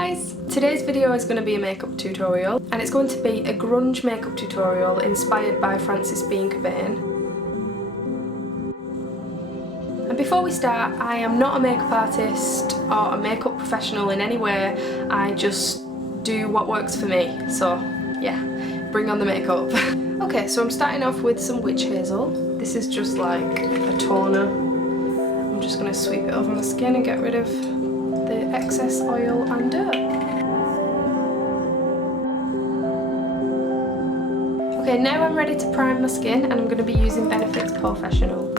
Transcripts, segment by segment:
guys! Today's video is going to be a makeup tutorial, and it's going to be a grunge makeup tutorial inspired by Frances Bean Cobain. And before we start, I am not a makeup artist or a makeup professional in any way. I just do what works for me, so yeah, bring on the makeup. Okay, so I'm starting off with some witch hazel. This is just like a toner. I'm just going to sweep it over my skin and get rid of the excess oil and dirt. Okay, now I'm ready to prime my skin, and I'm going to be using Benefit's Professional.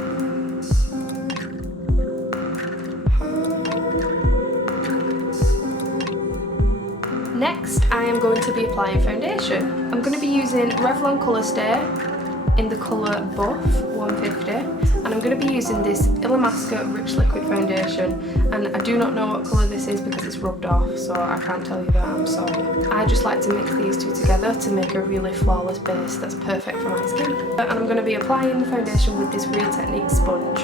Next, I am going to be applying foundation. I'm going to be using Revlon Colour Stay in the colour Buff 150, and I'm going to be using this Illamasqua Rich Liquid Foundation, and I do not know what colour this is because it's rubbed off, so I can't tell you that, I'm sorry. I just like to mix these two together to make a really flawless base that's perfect for my skin. And I'm going to be applying the foundation with this Real Technique sponge.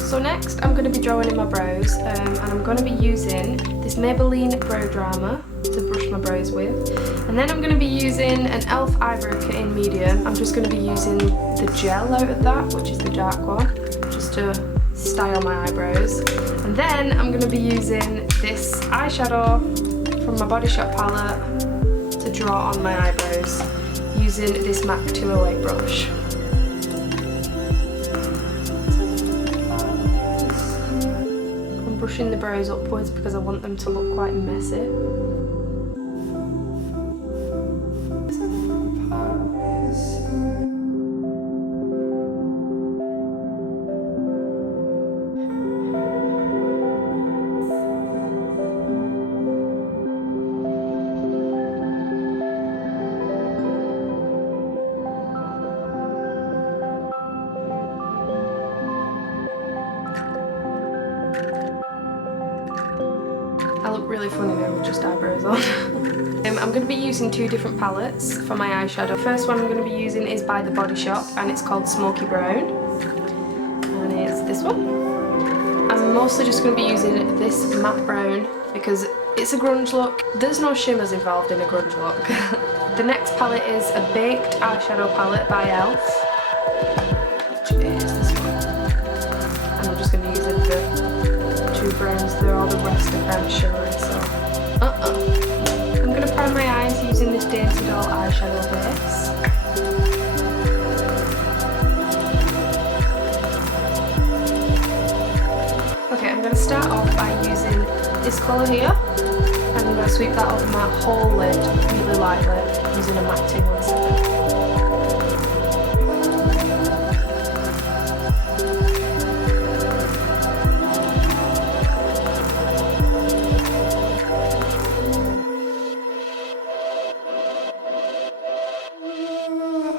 So next I'm going to be drawing in my brows, and I'm going to be using this Maybelline Brow Drama to brush my brows with, and then I'm going to be using an e.l.f. eyebrow kit in medium. I'm just going to be using the gel out of that, which is the dark one, just to style my eyebrows. And then I'm going to be using this eyeshadow from my Body Shop palette to draw on my eyebrows using this MAC 208 brush. Brushing the brows upwards because I want them to look quite messy. I look really funny now with just eyebrows on. I'm going to be using two different palettes for my eyeshadow. The first one I'm going to be using is by the Body Shop, and it's called Smoky Brown. And it's this one. I'm mostly just going to be using this matte brown because it's a grunge look. There's no shimmers involved in a grunge look. The next palette is a baked eyeshadow palette by e.l.f. which is this one. And I'm just going to be using the two browns there, all the rest of them shimmery, so I'm going to prime my eyes using this Dainty Doll eyeshadow base. Okay, I'm going to start off by using this colour here, and I'm going to sweep that over my whole lid really lightly using a MAC 217.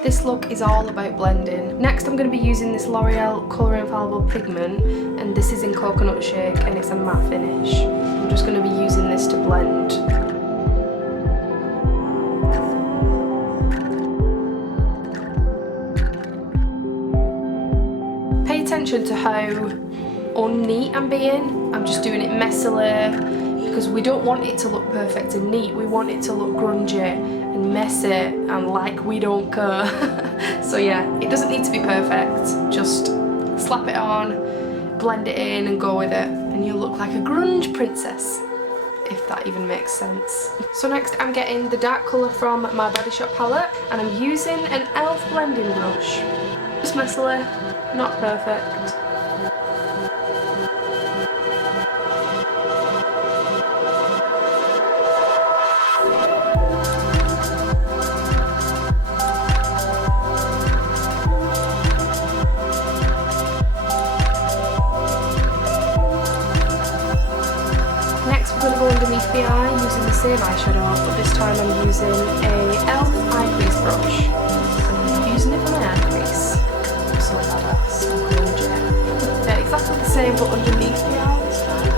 This look is all about blending. Next I'm going to be using this L'Oreal Colour Infallible Pigment, and this is in Coconut Shake and it's a matte finish. I'm just going to be using this to blend. Pay attention to how unneat I'm being. I'm just doing it messily because we don't want it to look perfect and neat. We want it to look grungy and messy and like we don't care. So yeah, it doesn't need to be perfect. Just slap it on, blend it in and go with it, and you'll look like a grunge princess, if that even makes sense. So next I'm getting the dark colour from my Body Shop palette, and I'm using an e.l.f. blending brush. Just messily, not perfect. I'm going to go underneath the eye using the same eyeshadow, but this time I'm using a e.l.f. eye crease brush. I'm using it for my eye crease. So badass and grungy. same but underneath the eye this time.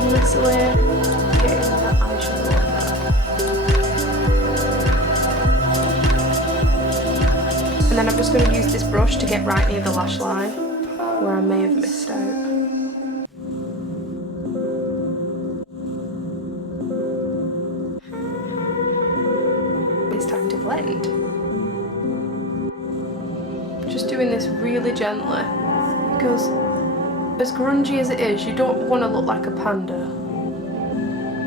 And this way, getting that eyeshadow on there. And then I'm just going to use this brush to get right near the lash line where I may have missed out. It's time to blend. Just doing this really gently because as grungy as it is, you don't want to look like a panda.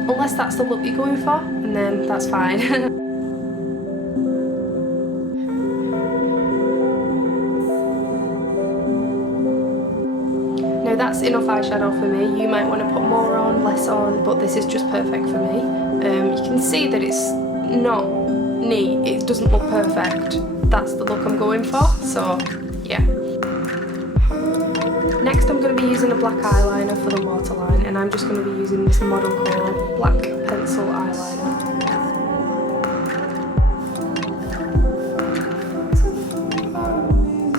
Unless that's the look you're going for, and then that's fine. Now that's enough eyeshadow for me. You might want to put more on, less on, but this is just perfect for me. You can see that it's not neat, it doesn't look perfect. That's the look I'm going for, so yeah. Next I'm going to be using a black eyeliner for the waterline, and I'm just going to be using this Model Core black pencil eyeliner.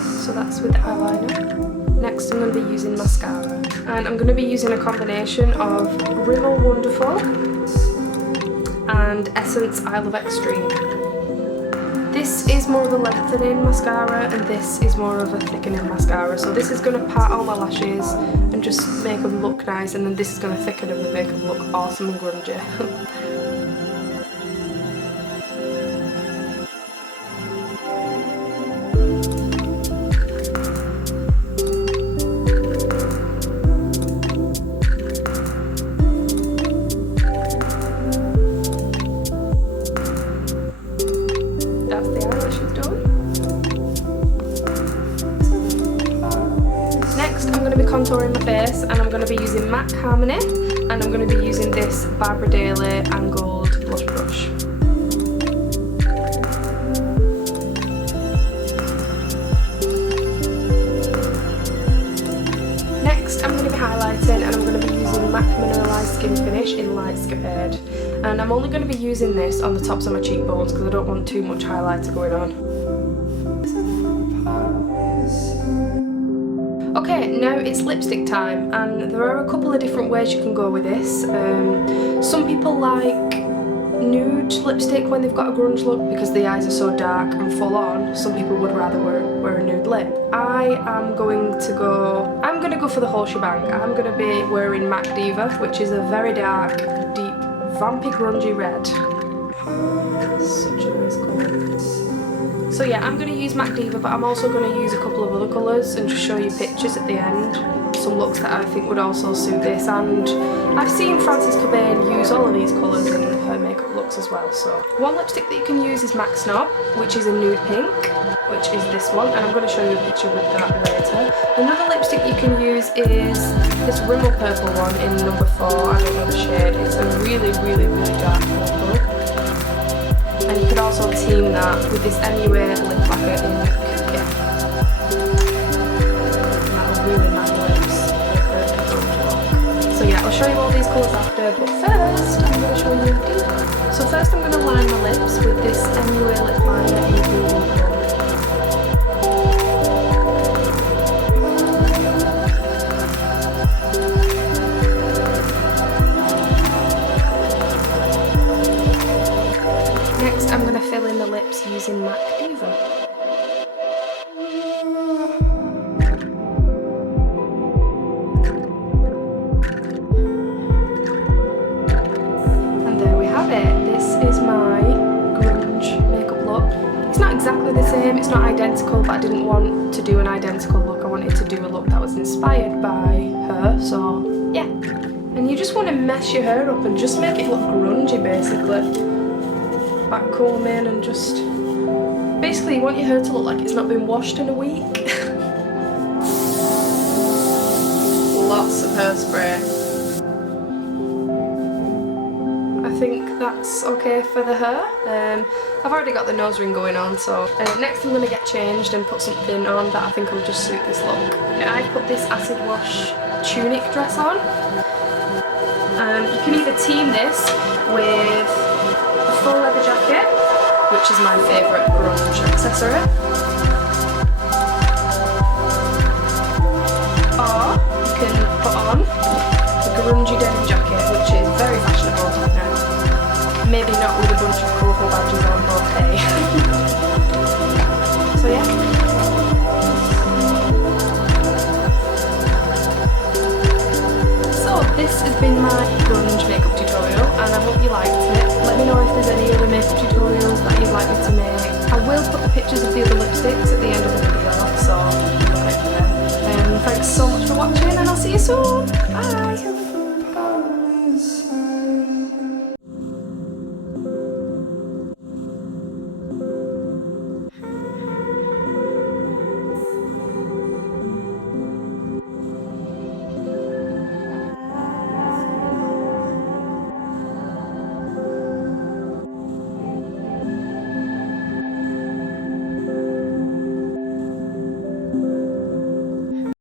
So that's with the eyeliner. Next I'm going to be using mascara, and I'm going to be using a combination of Rimmel Wonderful and Essence I Love Extreme. This is more of a lengthening mascara and this is more of a thickening mascara. So this is going to pat all my lashes and just make them look nice, and then this is going to thicken them and make them look awesome and grungy. Contouring my face, and I'm going to be using MAC Harmony, and I'm going to be using this Barbara Daly angled blush brush. Next I'm going to be highlighting, and I'm going to be using MAC Mineralized Skin Finish in Light Scared, and I'm only going to be using this on the tops of my cheekbones because I don't want too much highlighter going on. Okay, now it's lipstick time, and there are a couple of different ways you can go with this. Some people like nude lipstick when they've got a grunge look because the eyes are so dark and full on. Some people would rather wear a nude lip. I'm going to go for the whole shebang. I'm going to be wearing MAC Diva, which is a very dark, deep, vampy grungy red. Such a nice colour. So yeah, I'm going to use MAC Diva, but I'm also going to use a couple of other colours and just show you pictures at the end. Some looks that I think would also suit this, and I've seen Frances Cobain use all of these colours in her makeup looks as well. So one lipstick that you can use is MAC Snob, which is a nude pink, which is this one, and I'm going to show you a picture with that later. Another lipstick you can use is this Rimmel purple one in number 4, I don't know the shade, it's a really, really, really dark purple. And you could also team that with this MUA lip lacquer in Cookie. That'll really match the lips. So yeah, I'll show you all these colours after, but first I'm going to show you Diva. So first I'm going to line my lips with this MUA lip liner in Green. Next, I'm going to fill in the lips using MAC Diva. And there we have it. This is my grunge makeup look. It's not exactly the same, it's not identical, but I didn't want to do an identical look. I wanted to do a look that was inspired by her, so yeah. And you just want to mess your hair up and just make it look grungy, basically. Back comb in and just basically you want your hair to look like it's not been washed in a week. Lots of hairspray. I think that's okay for the hair. I've already got the nose ring going on, so next I'm going to get changed and put something on that I think will just suit this look. I put this acid wash tunic dress on. You can either team this with a full leather jacket, which is my favourite grunge accessory, grungy denim jacket, which is very fashionable now. Maybe not with a bunch of colourful badges on, but hey. So yeah. So this has been my grunge makeup tutorial, and I hope you liked it. Let me know if there's any other makeup tutorials that you'd like me to make. I will put the pictures of the other lipsticks at the end of the video, so look out for them. Thanks so much for watching, and I'll see you soon!